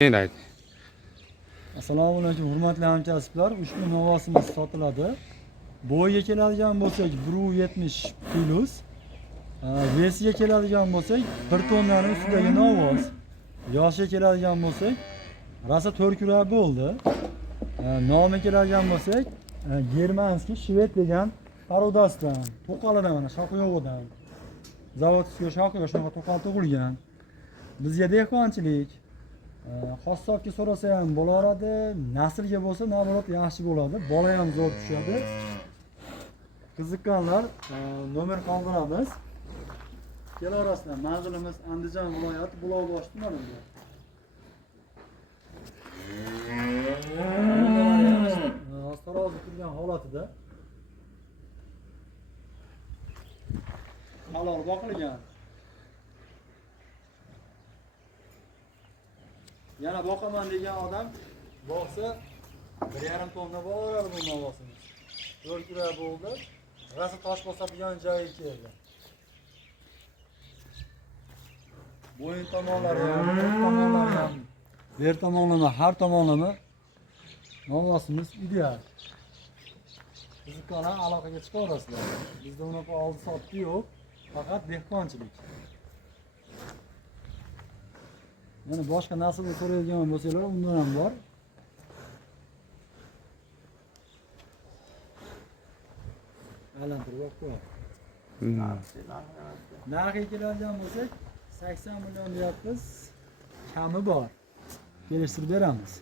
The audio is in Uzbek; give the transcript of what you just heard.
Ayt. Assalomu alaykum hurmatli hamkasblar. Ushbu novvosimiz sotiladi. Bo'yiga keladigan bo'lsak 1.70 plus. Vesiga keladigan bo'lsak 1 tonnaning ustidagi novvos. Yoshiga keladigan bo'lsak rasa 4 kura bo'ldi. Nomiga keladigan bo'lsak Germanskiy Shved degan parodasidan, to'qalidan mana shoqiyog'idan. Zavodskiy shoqiyo shunaqa to'qal tug'ilgan. Bizga dehqonchilik Xossobga so'rasa ham bo'laveradi, naslga bo'lsa naborot yaxshi bo'ladi, bola ham zo'r tushadi. Qiziqqanlar nomer qoldiramiz. Kelaverasizlar. Manzilimiz Andijon viloyati Buloqbosh tumanida. Tarozi turgan holatida halol boqilgan. Yana boqaman degan odam boqsa 1,5 tonna bor bu novvosimiz. 4 kilo bo'ldi. Rasa tosh bosadigan joyi keldi. Bo'yin tomonlari ham, tomonlari ham, ber tomonlama, har tomonlama novvosimiz ideal. Qiziqqanlar aloqaga chiqaverasizlar. Bizda unaqa oldi-sotdi yo'q, faqat dehqonchilik. Mana boshqa naslni so'raydigan bo'lsanglar, undan ham bor. Aylantirib qo'ying. Narxiga keladigan bo'lsak, 80 million deyapmiz. Kami bor. Kelishtirib beramiz.